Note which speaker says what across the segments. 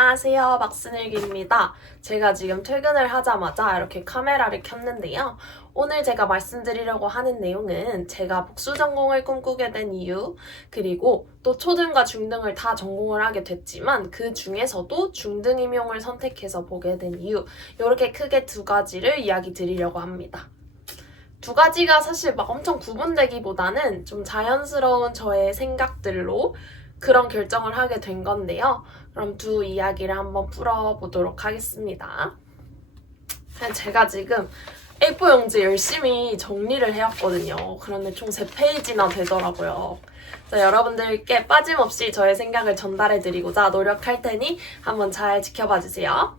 Speaker 1: 안녕하세요. 박순일기입니다. 제가 지금 퇴근을 하자마자 이렇게 카메라를 켰는데요. 오늘 제가 말씀드리려고 하는 내용은 제가 복수 전공을 꿈꾸게 된 이유, 그리고 또 초등과 중등을 다 전공을 하게 됐지만 그 중에서도 중등 임용을 선택해서 보게 된 이유, 이렇게 크게 두 가지를 이야기 드리려고 합니다. 두 가지가 사실 막 엄청 구분되기보다는 좀 자연스러운 저의 생각들로 그런 결정을 하게 된 건데요. 그럼 두 이야기를 한번 풀어보도록 하겠습니다. 제가 지금 A4 용지 열심히 정리를 해왔거든요. 그런데 총 3페이지나 되더라고요. 그래서 여러분들께 빠짐없이 저의 생각을 전달해드리고자 노력할 테니 한번 잘 지켜봐 주세요.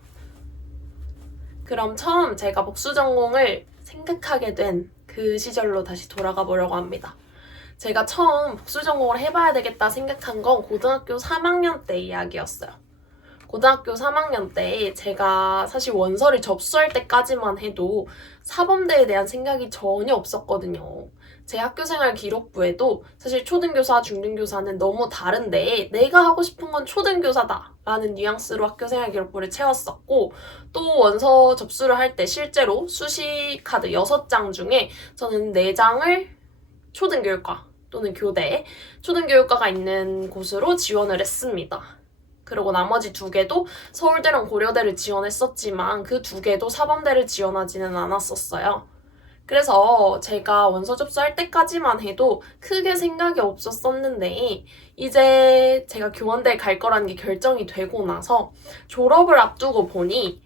Speaker 1: 그럼 처음 제가 복수 전공을 생각하게 된 그 시절로 다시 돌아가 보려고 합니다. 제가 처음 복수 전공을 해봐야 되겠다 생각한 건 고등학교 3학년 때 이야기였어요. 고등학교 3학년 때 제가 사실 원서를 접수할 때까지만 해도 사범대에 대한 생각이 전혀 없었거든요. 제 학교 생활 기록부에도 사실 초등교사, 중등교사는 너무 다른데 내가 하고 싶은 건 초등교사다 라는 뉘앙스로 학교 생활 기록부를 채웠었고 또 원서 접수를 할 때 실제로 수시 카드 6장 중에 저는 4장을 초등교육과 또는 교대, 초등교육과가 있는 곳으로 지원을 했습니다. 그리고 나머지 두 개도 서울대랑 고려대를 지원했었지만 그 두 개도 사범대를 지원하지는 않았었어요. 그래서 제가 원서 접수할 때까지만 해도 크게 생각이 없었었는데 이제 제가 교원대에 갈 거라는 게 결정이 되고 나서 졸업을 앞두고 보니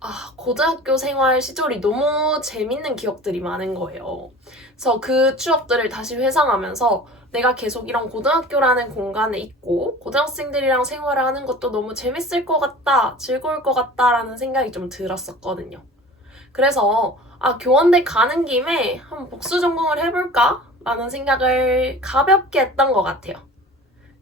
Speaker 1: 아, 고등학교 생활 시절이 너무 재밌는 기억들이 많은 거예요. 그래서 그 추억들을 다시 회상하면서 내가 계속 이런 고등학교라는 공간에 있고 고등학생들이랑 생활을 하는 것도 너무 재밌을 것 같다, 즐거울 것 같다라는 생각이 좀 들었었거든요. 그래서 아, 교원대 가는 김에 한번 복수 전공을 해볼까? 라는 생각을 가볍게 했던 것 같아요.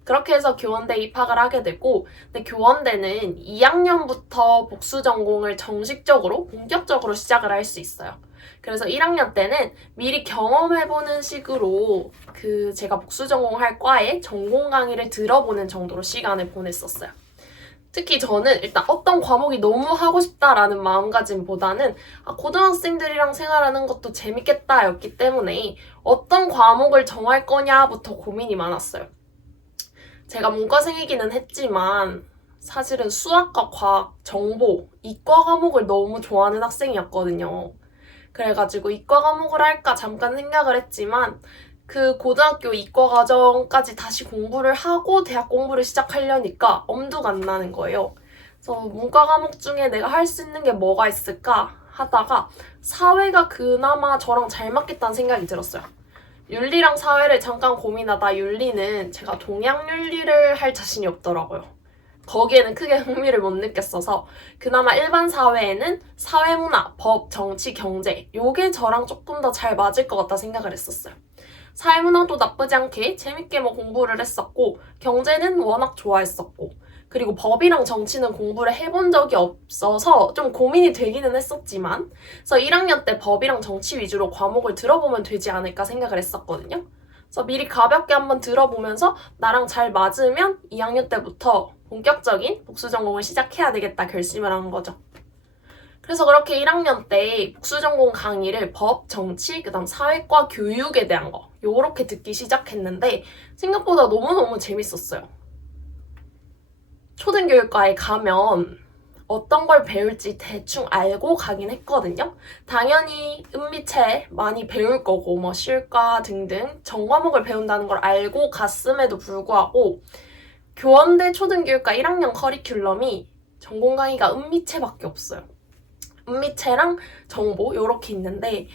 Speaker 1: 그렇게 해서 교원대 입학을 하게 되고, 근데 교원대는 2학년부터 복수 전공을 정식적으로, 본격적으로 시작을 할 수 있어요. 그래서 1학년 때는 미리 경험해보는 식으로 그 제가 복수 전공할 과에 전공 강의를 들어보는 정도로 시간을 보냈었어요. 특히 저는 일단 어떤 과목이 너무 하고 싶다라는 마음가짐보다는 아, 고등학생들이랑 생활하는 것도 재밌겠다였기 때문에 어떤 과목을 정할 거냐부터 고민이 많았어요. 제가 문과생이기는 했지만 사실은 수학과 과학, 정보, 이과 과목을 너무 좋아하는 학생이었거든요. 그래가지고 이과 과목을 할까 잠깐 생각을 했지만 그 고등학교 이과 과정까지 다시 공부를 하고 대학 공부를 시작하려니까 엄두가 안 나는 거예요. 그래서 문과 과목 중에 내가 할 수 있는 게 뭐가 있을까 하다가 사회가 그나마 저랑 잘 맞겠다는 생각이 들었어요. 윤리랑 사회를 잠깐 고민하다 윤리는 제가 동양 윤리를 할 자신이 없더라고요. 거기에는 크게 흥미를 못 느꼈어서 그나마 일반 사회에는 사회문화, 법, 정치, 경제 요게 저랑 조금 더 잘 맞을 것 같다 생각을 했었어요. 사회문화도 나쁘지 않게 재밌게 뭐 공부를 했었고 경제는 워낙 좋아했었고 그리고 법이랑 정치는 공부를 해본 적이 없어서 좀 고민이 되기는 했었지만 그래서 1학년 때 법이랑 정치 위주로 과목을 들어보면 되지 않을까 생각을 했었거든요. 그래서 미리 가볍게 한번 들어보면서 나랑 잘 맞으면 2학년 때부터 본격적인 복수 전공을 시작해야 되겠다 결심을 한 거죠. 그래서 그렇게 1학년 때 복수 전공 강의를 법, 정치, 그다음 사회과 교육에 대한 거 요렇게 듣기 시작했는데 생각보다 너무너무 재밌었어요. 초등교육과에 가면 어떤 걸 배울지 대충 알고 가긴 했거든요. 당연히 은미체 많이 배울 거고 뭐 실과 등등 전 과목을 배운다는 걸 알고 갔음에도 불구하고 교원대 초등교육과 1학년 커리큘럼이 전공 강의가 은미체밖에 없어요. 은미체랑 정보 이렇게 있는데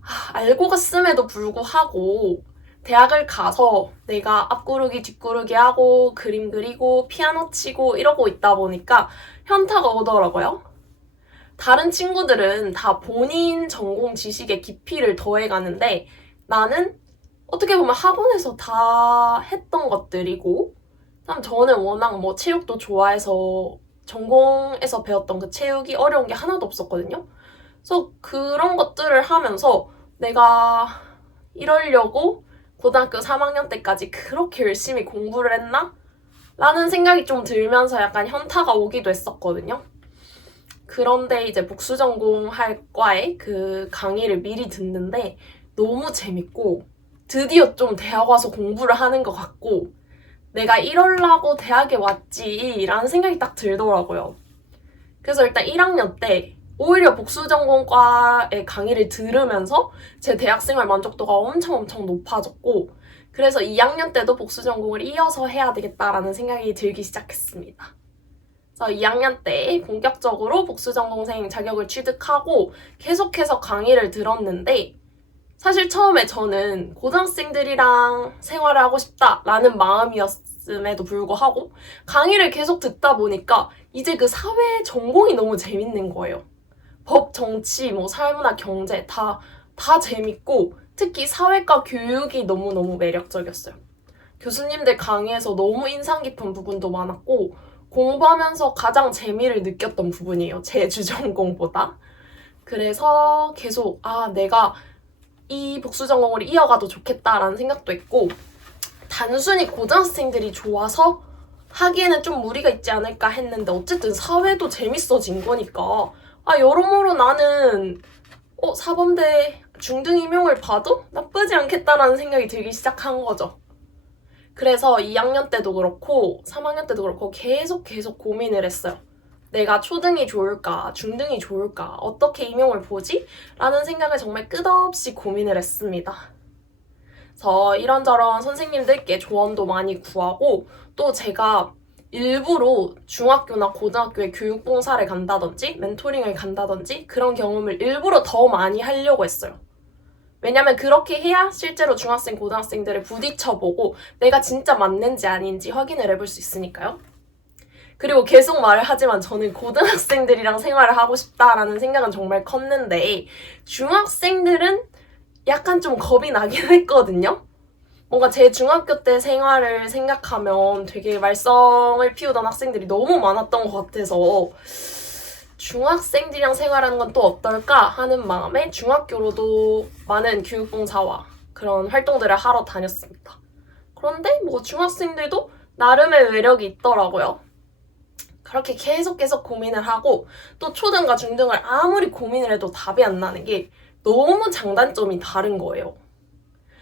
Speaker 1: 아, 알고 갔음에도 불구하고 대학을 가서 내가 앞구르기 뒷구르기 하고 그림 그리고 피아노 치고 이러고 있다 보니까 현타가 오더라고요. 다른 친구들은 다 본인 전공 지식의 깊이를 더해가는데 나는 어떻게 보면 학원에서 다 했던 것들이고 그다음 저는 워낙 뭐 체육도 좋아해서 전공에서 배웠던 그 체육이 어려운 게 하나도 없었거든요. 그래서 그런 것들을 하면서 내가 이러려고 고등학교 3학년 때까지 그렇게 열심히 공부를 했나? 라는 생각이 좀 들면서 약간 현타가 오기도 했었거든요. 그런데 이제 복수 전공할 과에 그 강의를 미리 듣는데 너무 재밌고 드디어 좀 대학 와서 공부를 하는 것 같고 내가 이럴라고 대학에 왔지 라는 생각이 딱 들더라고요. 그래서 일단 1학년 때 오히려 복수 전공과의 강의를 들으면서 제 대학생활 만족도가 엄청 엄청 높아졌고 그래서 2학년 때도 복수 전공을 이어서 해야 되겠다라는 생각이 들기 시작했습니다. 그래서 2학년 때 본격적으로 복수 전공생 자격을 취득하고 계속해서 강의를 들었는데 사실 처음에 저는 고등학생들이랑 생활을 하고 싶다라는 마음이었 음에도 불구하고 강의를 계속 듣다 보니까 이제 그 사회 전공이 너무 재밌는 거예요. 법, 정치, 뭐 사회문화, 경제 다, 다 재밌고 특히 사회과 교육이 너무너무 매력적이었어요. 교수님들 강의에서 너무 인상 깊은 부분도 많았고 공부하면서 가장 재미를 느꼈던 부분이에요. 제 주전공보다. 그래서 계속 아 내가 이 복수 전공을 이어가도 좋겠다라는 생각도 했고 단순히 고등학생들이 좋아서 하기에는 좀 무리가 있지 않을까 했는데 어쨌든 사회도 재밌어진 거니까 아 여러모로 나는 어 사범대 중등 임용을 봐도 나쁘지 않겠다라는 생각이 들기 시작한 거죠. 그래서 2학년 때도 그렇고 3학년 때도 그렇고 계속 계속 고민을 했어요. 내가 초등이 좋을까, 중등이 좋을까, 어떻게 임용을 보지? 라는 생각을 정말 끝없이 고민을 했습니다. 그래서 이런저런 선생님들께 조언도 많이 구하고 또 제가 일부러 중학교나 고등학교에 교육봉사를 간다든지 멘토링을 간다든지 그런 경험을 일부러 더 많이 하려고 했어요. 왜냐면 그렇게 해야 실제로 중학생, 고등학생들을 부딪혀보고 내가 진짜 맞는지 아닌지 확인을 해볼 수 있으니까요. 그리고 계속 말을 하지만 저는 고등학생들이랑 생활을 하고 싶다라는 생각은 정말 컸는데 중학생들은 약간 좀 겁이 나긴 했거든요. 뭔가 제 중학교 때 생활을 생각하면 되게 말썽을 피우던 학생들이 너무 많았던 것 같아서 중학생들이랑 생활하는 건 또 어떨까 하는 마음에 중학교로도 많은 교육봉사와 그런 활동들을 하러 다녔습니다. 그런데 뭐 중학생들도 나름의 매력이 있더라고요. 그렇게 계속 계속 고민을 하고 또 초등과 중등을 아무리 고민을 해도 답이 안 나는 게 너무 장단점이 다른 거예요.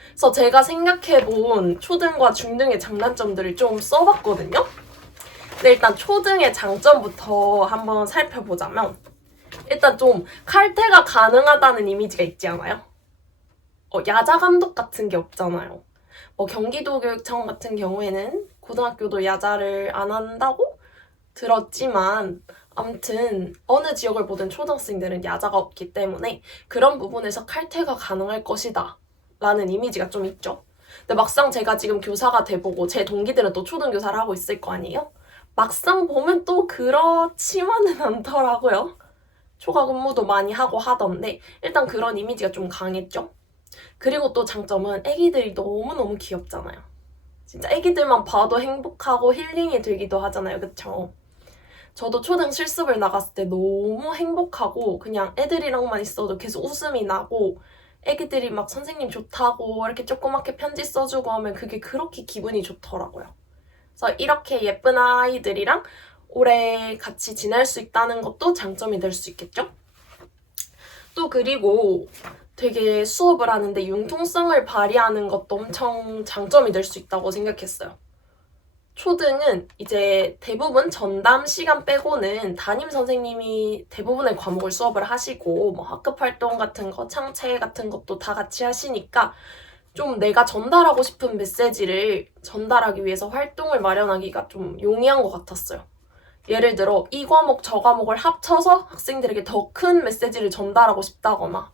Speaker 1: 그래서 제가 생각해본 초등과 중등의 장단점들을 좀 써봤거든요. 근데 일단 초등의 장점부터 한번 살펴보자면 일단 좀 칼퇴가 가능하다는 이미지가 있지 않아요? 어, 야자 감독 같은 게 없잖아요. 뭐 경기도 교육청 같은 경우에는 고등학교도 야자를 안 한다고 들었지만 아무튼 어느 지역을 보든 초등학생들은 야자가 없기 때문에 그런 부분에서 칼퇴가 가능할 것이다 라는 이미지가 좀 있죠. 근데 막상 제가 지금 교사가 돼보고 제 동기들은 또 초등교사를 하고 있을 거 아니에요? 막상 보면 또 그렇지만은 않더라고요. 초과 근무도 많이 하고 하던데 일단 그런 이미지가 좀 강했죠. 그리고 또 장점은 애기들이 너무너무 귀엽잖아요. 진짜 애기들만 봐도 행복하고 힐링이 되기도 하잖아요. 그쵸? 저도 초등 실습을 나갔을 때 너무 행복하고 그냥 애들이랑만 있어도 계속 웃음이 나고 애기들이 막 선생님 좋다고 이렇게 조그맣게 편지 써주고 하면 그게 그렇게 기분이 좋더라고요. 그래서 이렇게 예쁜 아이들이랑 오래 같이 지낼 수 있다는 것도 장점이 될 수 있겠죠? 또 그리고 되게 수업을 하는데 융통성을 발휘하는 것도 엄청 장점이 될 수 있다고 생각했어요. 초등은 이제 대부분 전담 시간 빼고는 담임 선생님이 대부분의 과목을 수업을 하시고 뭐 학급 활동 같은 거, 창체 같은 것도 다 같이 하시니까 좀 내가 전달하고 싶은 메시지를 전달하기 위해서 활동을 마련하기가 좀 용이한 것 같았어요. 예를 들어 이 과목 저 과목을 합쳐서 학생들에게 더 큰 메시지를 전달하고 싶다거나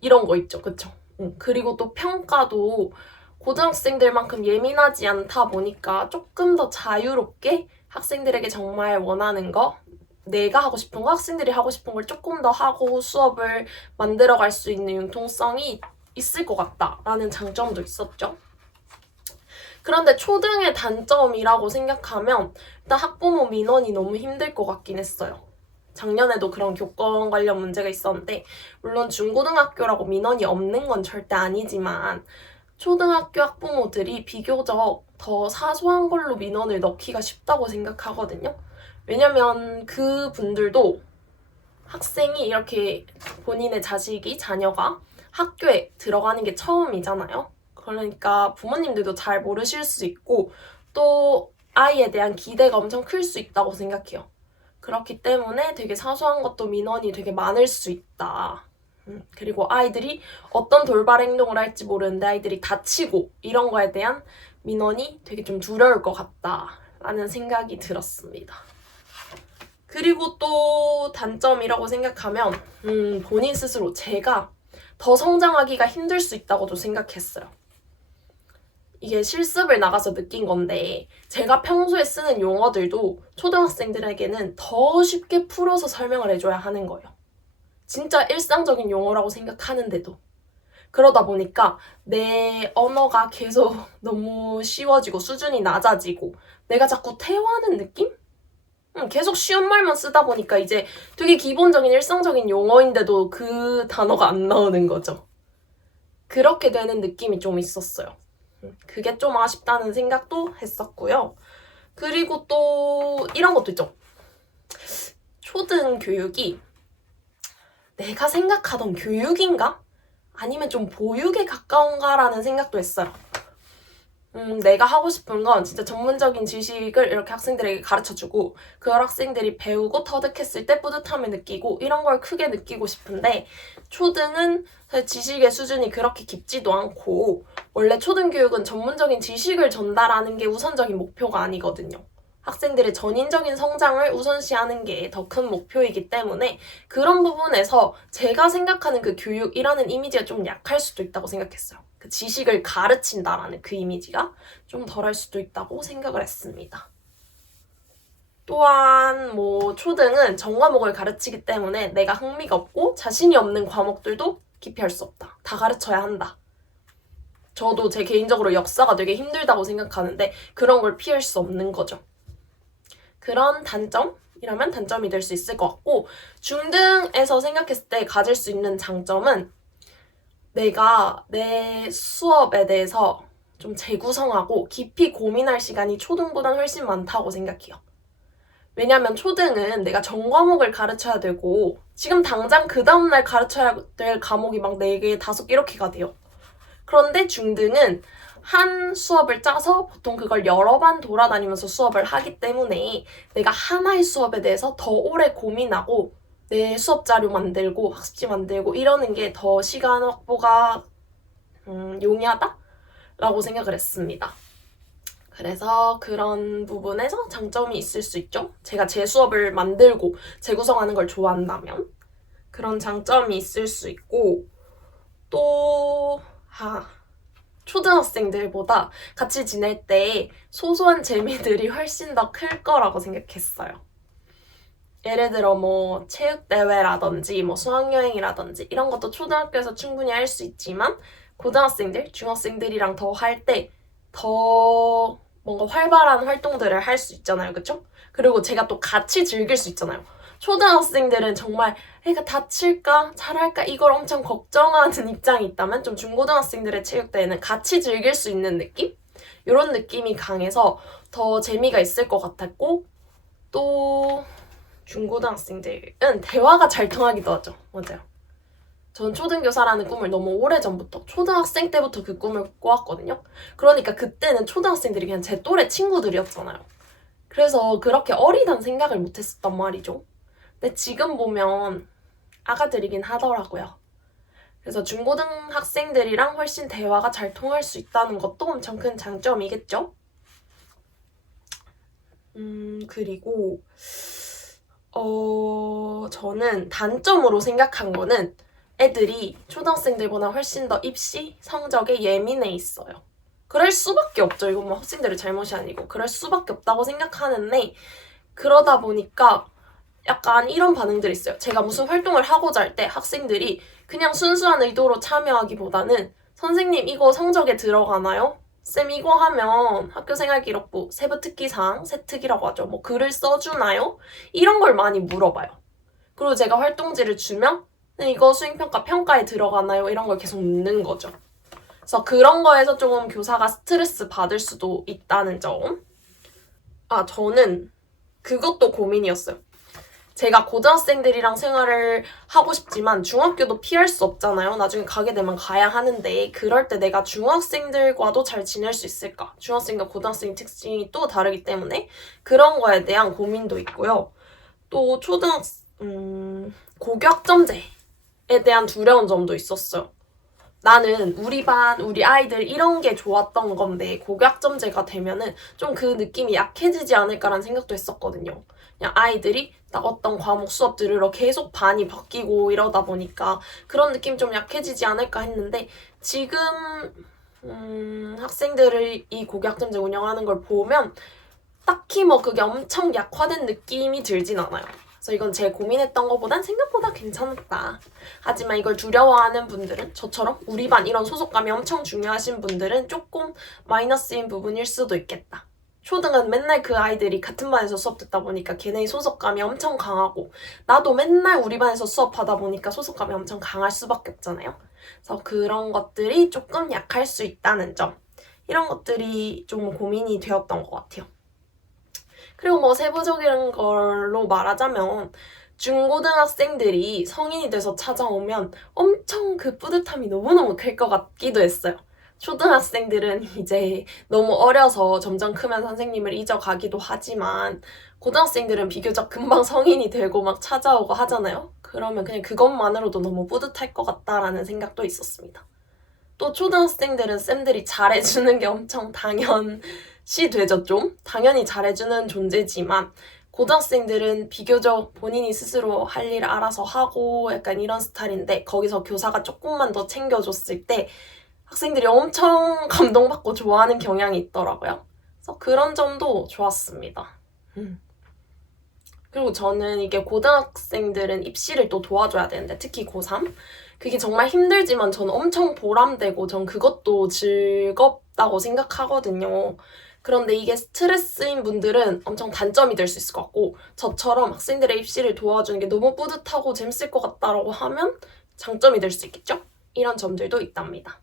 Speaker 1: 이런 거 있죠, 그쵸? 응. 그리고 또 평가도 고등학생들만큼 예민하지 않다 보니까 조금 더 자유롭게 학생들에게 정말 원하는 거, 내가 하고 싶은 거, 학생들이 하고 싶은 걸 조금 더 하고 수업을 만들어 갈 수 있는 융통성이 있을 것 같다라는 장점도 있었죠. 그런데 초등의 단점이라고 생각하면 일단 학부모 민원이 너무 힘들 것 같긴 했어요. 작년에도 그런 교권 관련 문제가 있었는데 물론 중고등학교라고 민원이 없는 건 절대 아니지만 초등학교 학부모들이 비교적 더 사소한 걸로 민원을 넣기가 쉽다고 생각하거든요. 왜냐면 그 분들도 학생이 이렇게 본인의 자식이, 자녀가 학교에 들어가는 게 처음이잖아요. 그러니까 부모님들도 잘 모르실 수 있고 또 아이에 대한 기대가 엄청 클 수 있다고 생각해요. 그렇기 때문에 되게 사소한 것도 민원이 되게 많을 수 있다. 음, 그리고 아이들이 어떤 돌발 행동을 할지 모르는데 아이들이 다치고 이런 거에 대한 민원이 되게 좀 두려울 것 같다라는 생각이 들었습니다. 그리고 또 단점이라고 생각하면 음, 본인 스스로 제가 더 성장하기가 힘들 수 있다고도 생각했어요. 이게 실습을 나가서 느낀 건데 제가 평소에 쓰는 용어들도 초등학생들에게는 더 쉽게 풀어서 설명을 해줘야 하는 거예요. 진짜 일상적인 용어라고 생각하는데도 그러다 보니까 내 언어가 계속 너무 쉬워지고 수준이 낮아지고 내가 자꾸 태워하는 느낌? 응, 계속 쉬운 말만 쓰다 보니까 이제 되게 기본적인 일상적인 용어인데도 그 단어가 안 나오는 거죠. 그렇게 되는 느낌이 좀 있었어요. 음, 그게 좀 아쉽다는 생각도 했었고요. 그리고 또 이런 것도 있죠. 초등 교육이 내가 생각하던 교육인가? 아니면 좀 보육에 가까운가라는 생각도 했어요. 음, 내가 하고 싶은 건 진짜 전문적인 지식을 이렇게 학생들에게 가르쳐 주고 그걸 학생들이 배우고 터득했을 때 뿌듯함을 느끼고 이런 걸 크게 느끼고 싶은데 초등은 지식의 수준이 그렇게 깊지도 않고 원래 초등교육은 전문적인 지식을 전달하는 게 우선적인 목표가 아니거든요. 학생들의 전인적인 성장을 우선시하는 게 더 큰 목표이기 때문에 그런 부분에서 제가 생각하는 그 교육이라는 이미지가 좀 약할 수도 있다고 생각했어요. 그 지식을 가르친다라는 그 이미지가 좀 덜할 수도 있다고 생각을 했습니다. 또한 뭐 초등은 전과목을 가르치기 때문에 내가 흥미가 없고 자신이 없는 과목들도 깊이 할수 없다. 다 가르쳐야 한다. 저도 제 개인적으로 역사가 되게 힘들다고 생각하는데 그런 걸 피할 수 없는 거죠. 그런 단점 이라면 단점이 될 수 있을 것 같고 중등에서 생각했을 때 가질 수 있는 장점은 내가 내 수업에 대해서 좀 재구성하고 깊이 고민할 시간이 초등보단 훨씬 많다고 생각해요. 왜냐면 초등은 내가 전 과목을 가르쳐야 되고 지금 당장 그 다음날 가르쳐야 될 과목이 막 4개, 5개 이렇게가 돼요. 그런데 중등은 한 수업을 짜서 보통 그걸 여러 번 돌아다니면서 수업을 하기 때문에 내가 하나의 수업에 대해서 더 오래 고민하고 내 수업 자료 만들고 학습지 만들고 이러는 게 더 시간 확보가 음, 용이하다라고 생각을 했습니다. 그래서 그런 부분에서 장점이 있을 수 있죠. 제가 제 수업을 만들고 재구성하는 걸 좋아한다면 그런 장점이 있을 수 있고 또 아, 초등학생들보다 같이 지낼 때 소소한 재미들이 훨씬 더 클 거라고 생각했어요. 예를 들어 뭐 체육대회라든지 뭐 수학여행이라든지 이런 것도 초등학교에서 충분히 할 수 있지만 고등학생들, 중학생들이랑 더 할 때 더 뭔가 활발한 활동들을 할 수 있잖아요. 그쵸? 그리고 제가 또 같이 즐길 수 있잖아요. 초등학생들은 정말 애가 다칠까 잘할까 이걸 엄청 걱정하는 입장이 있다면 좀 중고등학생들의 체육대회는 같이 즐길 수 있는 느낌? 이런 느낌이 강해서 더 재미가 있을 것 같았고 또 중고등학생들은 대화가 잘 통하기도 하죠. 맞아요. 전 초등교사라는 꿈을 너무 오래 전부터 초등학생 때부터 그 꿈을 꿔왔거든요. 그러니까 그때는 초등학생들이 그냥 제 또래 친구들이었잖아요. 그래서 그렇게 어리단 생각을 못했었단 말이죠. 근데 지금 보면 아가들이긴 하더라고요. 그래서 중고등학생들이랑 훨씬 대화가 잘 통할 수 있다는 것도 엄청 큰 장점이겠죠? 음, 그리고, 어, 저는 단점으로 생각한 거는 애들이 초등학생들보다 훨씬 더 입시 성적에 예민해 있어요. 그럴 수밖에 없죠. 이건 뭐 학생들의 잘못이 아니고. 그럴 수밖에 없다고 생각하는데, 그러다 보니까 약간 이런 반응들이 있어요. 제가 무슨 활동을 하고자 할 때 학생들이 그냥 순수한 의도로 참여하기보다는 선생님 이거 성적에 들어가나요? 쌤 이거 하면 학교생활 기록부 세부특기상 세특이라고 하죠. 뭐 글을 써주나요? 이런 걸 많이 물어봐요. 그리고 제가 활동지를 주면 네, 이거 수행평가 평가에 들어가나요? 이런 걸 계속 묻는 거죠. 그래서 그런 거에서 조금 교사가 스트레스 받을 수도 있다는 점. 아, 저는 그것도 고민이었어요. 제가 고등학생들이랑 생활을 하고 싶지만 중학교도 피할 수 없잖아요. 나중에 가게 되면 가야 하는데 그럴 때 내가 중학생들과도 잘 지낼 수 있을까? 중학생과 고등학생 특징이 또 다르기 때문에 그런 거에 대한 고민도 있고요. 또 초등학 음, 고교학점제에 대한 두려운 점도 있었어요. 나는 우리 반, 우리 아이들 이런 게 좋았던 건데 고교학점제가 되면은 좀 그 느낌이 약해지지 않을까라는 생각도 했었거든요. 그냥 아이들이 딱 어떤 과목 수업 들으러 계속 반이 바뀌고 이러다 보니까 그런 느낌 좀 약해지지 않을까 했는데 지금 음, 학생들을 이 고교학점제 운영하는 걸 보면 딱히 뭐 그게 엄청 약화된 느낌이 들진 않아요. 그래서 이건 제 고민했던 것보단 생각보다 괜찮았다. 하지만 이걸 두려워하는 분들은 저처럼 우리 반 이런 소속감이 엄청 중요하신 분들은 조금 마이너스인 부분일 수도 있겠다. 초등은 맨날 그 아이들이 같은 반에서 수업 듣다 보니까 걔네의 소속감이 엄청 강하고 나도 맨날 우리 반에서 수업하다 보니까 소속감이 엄청 강할 수밖에 없잖아요. 그래서 그런 것들이 조금 약할 수 있다는 점. 이런 것들이 좀 고민이 되었던 것 같아요. 그리고 뭐 세부적인 걸로 말하자면 중고등학생들이 성인이 돼서 찾아오면 엄청 그 뿌듯함이 너무너무 클 것 같기도 했어요. 초등학생들은 이제 너무 어려서 점점 크면 선생님을 잊어가기도 하지만 고등학생들은 비교적 금방 성인이 되고 막 찾아오고 하잖아요. 그러면 그냥 그것만으로도 너무 뿌듯할 것 같다라는 생각도 있었습니다. 또 초등학생들은 쌤들이 잘해주는 게 엄청 당연시 되죠, 좀. 당연히 잘해주는 존재지만 고등학생들은 비교적 본인이 스스로 할 일을 알아서 하고 약간 이런 스타일인데 거기서 교사가 조금만 더 챙겨줬을 때 학생들이 엄청 감동받고 좋아하는 경향이 있더라고요. 그래서 그런 점도 좋았습니다. 음. 그리고 저는 이게 고등학생들은 입시를 또 도와줘야 되는데 특히 고3 그게 정말 힘들지만 저는 엄청 보람되고 전 그것도 즐겁다고 생각하거든요. 그런데 이게 스트레스인 분들은 엄청 단점이 될 수 있을 것 같고 저처럼 학생들의 입시를 도와주는 게 너무 뿌듯하고 재밌을 것 같다라고 하면 장점이 될 수 있겠죠? 이런 점들도 있답니다.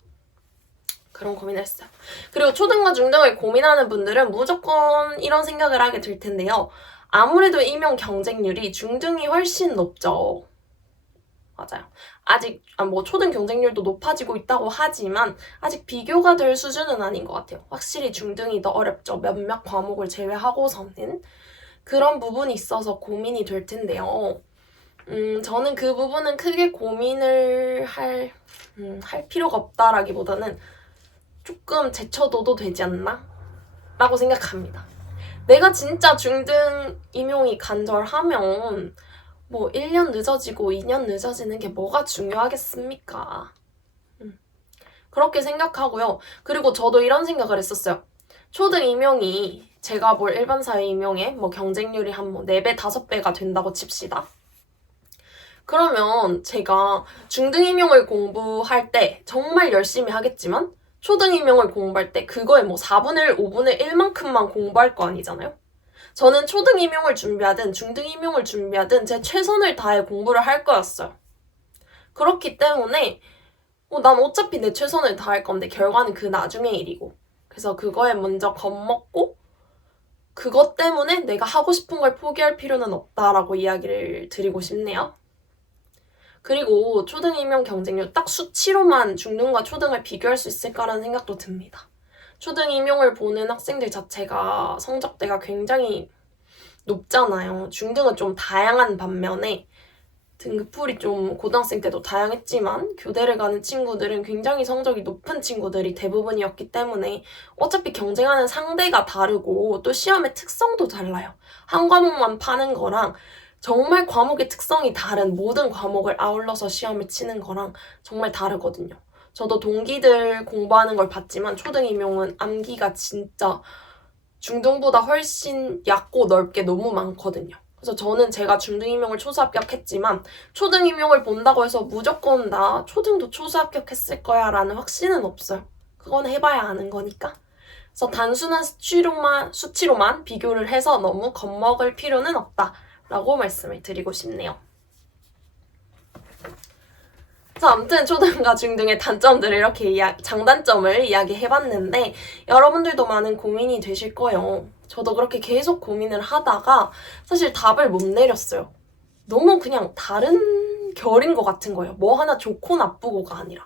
Speaker 1: 그런 고민을 했어요. 그리고 초등과 중등을 고민하는 분들은 무조건 이런 생각을 하게 될 텐데요. 아무래도 임용 경쟁률이 중등이 훨씬 높죠. 맞아요. 아직 아, 뭐 초등 경쟁률도 높아지고 있다고 하지만 아직 비교가 될 수준은 아닌 것 같아요. 확실히 중등이 더 어렵죠. 몇몇 과목을 제외하고서는 그런 부분이 있어서 고민이 될 텐데요. 음, 저는 그 부분은 크게 고민을 할, 음, 할 필요가 없다라기보다는 조금 제쳐둬도 되지 않나? 라고 생각합니다. 내가 진짜 중등 임용이 간절하면 뭐 1년 늦어지고 2년 늦어지는 게 뭐가 중요하겠습니까? 음. 그렇게 생각하고요. 그리고 저도 이런 생각을 했었어요. 초등 임용이 제가 볼 일반 사회 임용에 뭐 경쟁률이 한 뭐 4배, 5배가 된다고 칩시다. 그러면 제가 중등 임용을 공부할 때 정말 열심히 하겠지만 초등 임용을 공부할 때 그거에 뭐 4분의 1, 5분의 1만큼만 공부할 거 아니잖아요? 저는 초등 임용을 준비하든 중등 임용을 준비하든 제 최선을 다해 공부를 할 거였어요. 그렇기 때문에 어, 난 어차피 내 최선을 다할 건데 결과는 그 나중의 일이고 그래서 그거에 먼저 겁먹고 그것 때문에 내가 하고 싶은 걸 포기할 필요는 없다라고 이야기를 드리고 싶네요. 그리고 초등 임용 경쟁률 딱 수치로만 중등과 초등을 비교할 수 있을까라는 생각도 듭니다. 초등 임용을 보는 학생들 자체가 성적대가 굉장히 높잖아요. 중등은 좀 다양한 반면에 등급풀이 좀 고등학생 때도 다양했지만 교대를 가는 친구들은 굉장히 성적이 높은 친구들이 대부분이었기 때문에 어차피 경쟁하는 상대가 다르고 또 시험의 특성도 달라요. 한 과목만 파는 거랑 정말 과목의 특성이 다른 모든 과목을 아울러서 시험을 치는 거랑 정말 다르거든요. 저도 동기들 공부하는 걸 봤지만 초등 임용은 암기가 진짜 중등보다 훨씬 얕고 넓게 너무 많거든요. 그래서 저는 제가 중등 임용을 초수 합격했지만 초등 임용을 본다고 해서 무조건 나 초등도 초수 합격했을 거야 라는 확신은 없어요. 그건 해봐야 아는 거니까. 그래서 단순한 수치로만, 수치로만 비교를 해서 너무 겁먹을 필요는 없다 라고 말씀을 드리고 싶네요. 그래서 아무튼 초등과 중등의 단점들을 이렇게 이야, 장단점을 이야기해봤는데 여러분들도 많은 고민이 되실 거예요. 저도 그렇게 계속 고민을 하다가 사실 답을 못 내렸어요. 너무 그냥 다른 결인 것 같은 거예요. 뭐 하나 좋고 나쁘고가 아니라.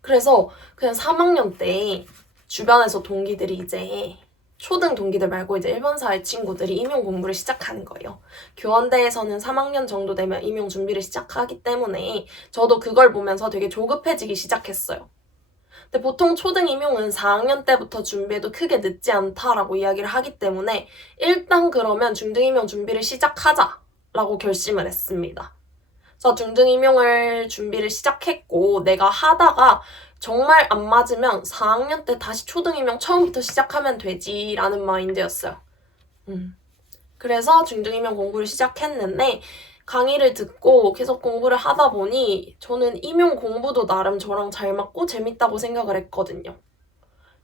Speaker 1: 그래서 그냥 3학년 때 주변에서 동기들이 이제 초등 동기들 말고 이제 일반 사회 친구들이 임용 공부를 시작하는 거예요. 교원대에서는 3학년 정도 되면 임용 준비를 시작하기 때문에 저도 그걸 보면서 되게 조급해지기 시작했어요. 근데 보통 초등 임용은 4학년 때부터 준비해도 크게 늦지 않다라고 이야기를 하기 때문에 일단 그러면 중등 임용 준비를 시작하자라고 결심을 했습니다. 그래서 중등 임용을 준비를 시작했고 내가 하다가 정말 안 맞으면 4학년 때 다시 초등 임용 처음부터 시작하면 되지라는 마인드였어요. 음. 그래서 중등 임용 공부를 시작했는데 강의를 듣고 계속 공부를 하다 보니 저는 임용 공부도 나름 저랑 잘 맞고 재밌다고 생각을 했거든요.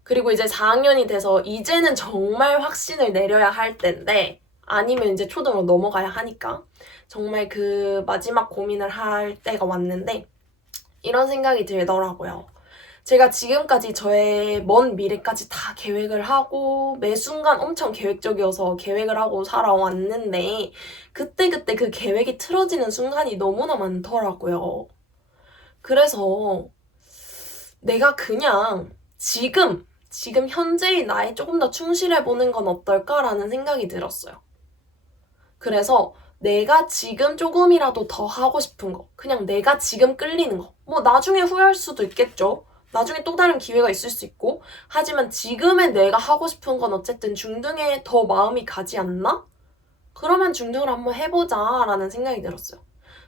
Speaker 1: 그리고 이제 4학년이 돼서 이제는 정말 확신을 내려야 할 때인데 아니면 이제 초등으로 넘어가야 하니까 정말 그 마지막 고민을 할 때가 왔는데 이런 생각이 들더라고요. 제가 지금까지 저의 먼 미래까지 다 계획을 하고 매 순간 엄청 계획적이어서 계획을 하고 살아왔는데 그때그때 그 계획이 틀어지는 순간이 너무나 많더라고요. 그래서 내가 그냥 지금, 지금 현재의 나에 조금 더 충실해보는 건 어떨까라는 생각이 들었어요. 그래서 내가 지금 조금이라도 더 하고 싶은 거, 그냥 내가 지금 끌리는 거, 뭐 나중에 후회할 수도 있겠죠. 나중에 또 다른 기회가 있을 수 있고, 하지만 지금의 내가 하고 싶은 건 어쨌든 중등에 더 마음이 가지 않나? 그러면 중등을 한번 해보자 라는 생각이 들었어요.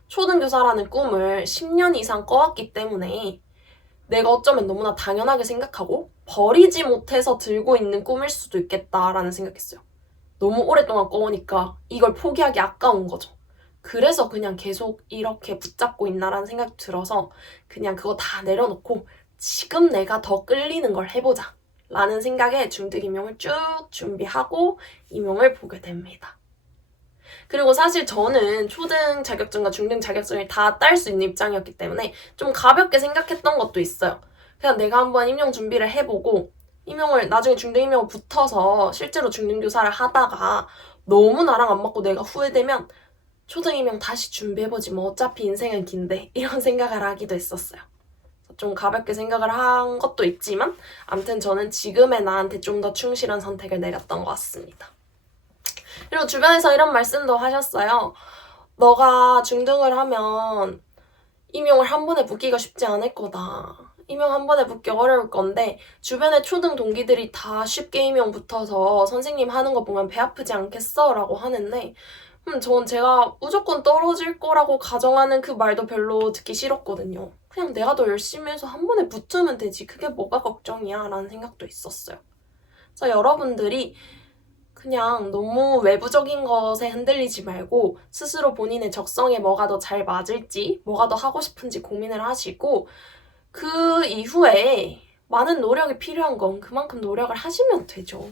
Speaker 1: 초등교사라는 꿈을 10년 이상 꿔왔기 때문에 내가 어쩌면 너무나 당연하게 생각하고 버리지 못해서 들고 있는 꿈일 수도 있겠다라는 생각했어요. 너무 오랫동안 꿔오니까 이걸 포기하기 아까운 거죠. 그래서 그냥 계속 이렇게 붙잡고 있나라는 생각이 들어서 그냥 그거 다 내려놓고 지금 내가 더 끌리는 걸 해보자. 라는 생각에 중등 임용을 쭉 준비하고 임용을 보게 됩니다. 그리고 사실 저는 초등 자격증과 중등 자격증을 다 딸 수 있는 입장이었기 때문에 좀 가볍게 생각했던 것도 있어요. 그냥 내가 한번 임용 준비를 해보고 임용을 나중에 중등 임용을 붙어서 실제로 중등 교사를 하다가 너무 나랑 안 맞고 내가 후회되면 초등 임용 다시 준비해보지 뭐 어차피 인생은 긴데 이런 생각을 하기도 했었어요. 좀 가볍게 생각을 한 것도 있지만 아무튼 저는 지금의 나한테 좀 더 충실한 선택을 내렸던 것 같습니다. 그리고 주변에서 이런 말씀도 하셨어요. 너가 중등을 하면 임용을 한 번에 붙기가 쉽지 않을 거다. 임용 한 번에 붙기 어려울 건데 주변에 초등 동기들이 다 쉽게 임용 붙어서 선생님 하는 거 보면 배 아프지 않겠어? 라고 하는데 음, 전 제가 무조건 떨어질 거라고 가정하는 그 말도 별로 듣기 싫었거든요. 그냥 내가 더 열심히 해서 한 번에 붙으면 되지. 그게 뭐가 걱정이야? 라는 생각도 있었어요. 그래서 여러분들이 그냥 너무 외부적인 것에 흔들리지 말고 스스로 본인의 적성에 뭐가 더 잘 맞을지, 뭐가 더 하고 싶은지 고민을 하시고 그 이후에 많은 노력이 필요한 건 그만큼 노력을 하시면 되죠.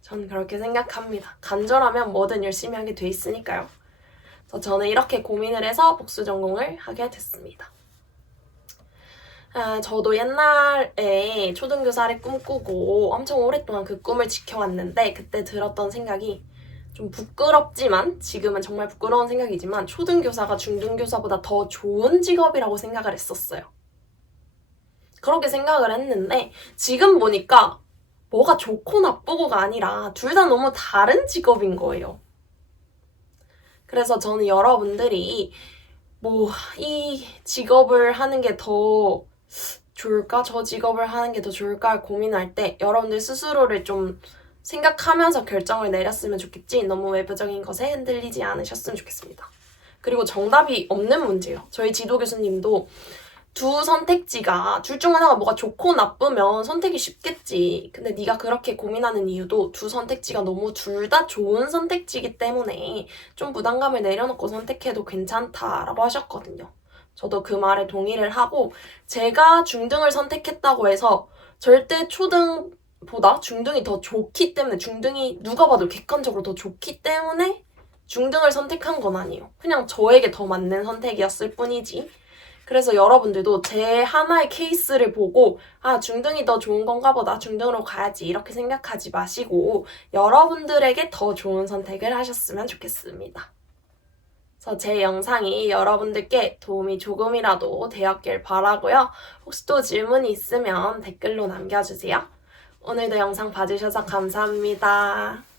Speaker 1: 전 그렇게 생각합니다. 간절하면 뭐든 열심히 하게 돼 있으니까요. 저는 이렇게 고민을 해서 복수 전공을 하게 됐습니다. 아, 저도 옛날에 초등교사를 꿈꾸고 엄청 오랫동안 그 꿈을 지켜왔는데 그때 들었던 생각이 좀 부끄럽지만 지금은 정말 부끄러운 생각이지만 초등교사가 중등교사보다 더 좋은 직업이라고 생각을 했었어요. 그렇게 생각을 했는데 지금 보니까 뭐가 좋고 나쁘고가 아니라 둘 다 너무 다른 직업인 거예요. 그래서 저는 여러분들이 뭐 이 직업을 하는 게 더 좋을까? 저 직업을 하는 게 더 좋을까? 고민할 때 여러분들 스스로를 좀 생각하면서 결정을 내렸으면 좋겠지 너무 외부적인 것에 흔들리지 않으셨으면 좋겠습니다. 그리고 정답이 없는 문제예요. 저희 지도 교수님도 두 선택지가 둘 중 하나가 뭐가 좋고 나쁘면 선택이 쉽겠지. 근데 네가 그렇게 고민하는 이유도 두 선택지가 너무 둘 다 좋은 선택지이기 때문에 좀 부담감을 내려놓고 선택해도 괜찮다라고 하셨거든요. 저도 그 말에 동의를 하고 제가 중등을 선택했다고 해서 절대 초등보다 중등이 더 좋기 때문에 중등이 누가 봐도 객관적으로 더 좋기 때문에 중등을 선택한 건 아니에요. 그냥 저에게 더 맞는 선택이었을 뿐이지. 그래서 여러분들도 제 하나의 케이스를 보고 아, 중등이 더 좋은 건가 보다. 중등으로 가야지. 이렇게 생각하지 마시고 여러분들에게 더 좋은 선택을 하셨으면 좋겠습니다. 그래서 제 영상이 여러분들께 도움이 조금이라도 되었길 바라고요. 혹시 또 질문이 있으면 댓글로 남겨주세요. 오늘도 영상 봐주셔서 감사합니다.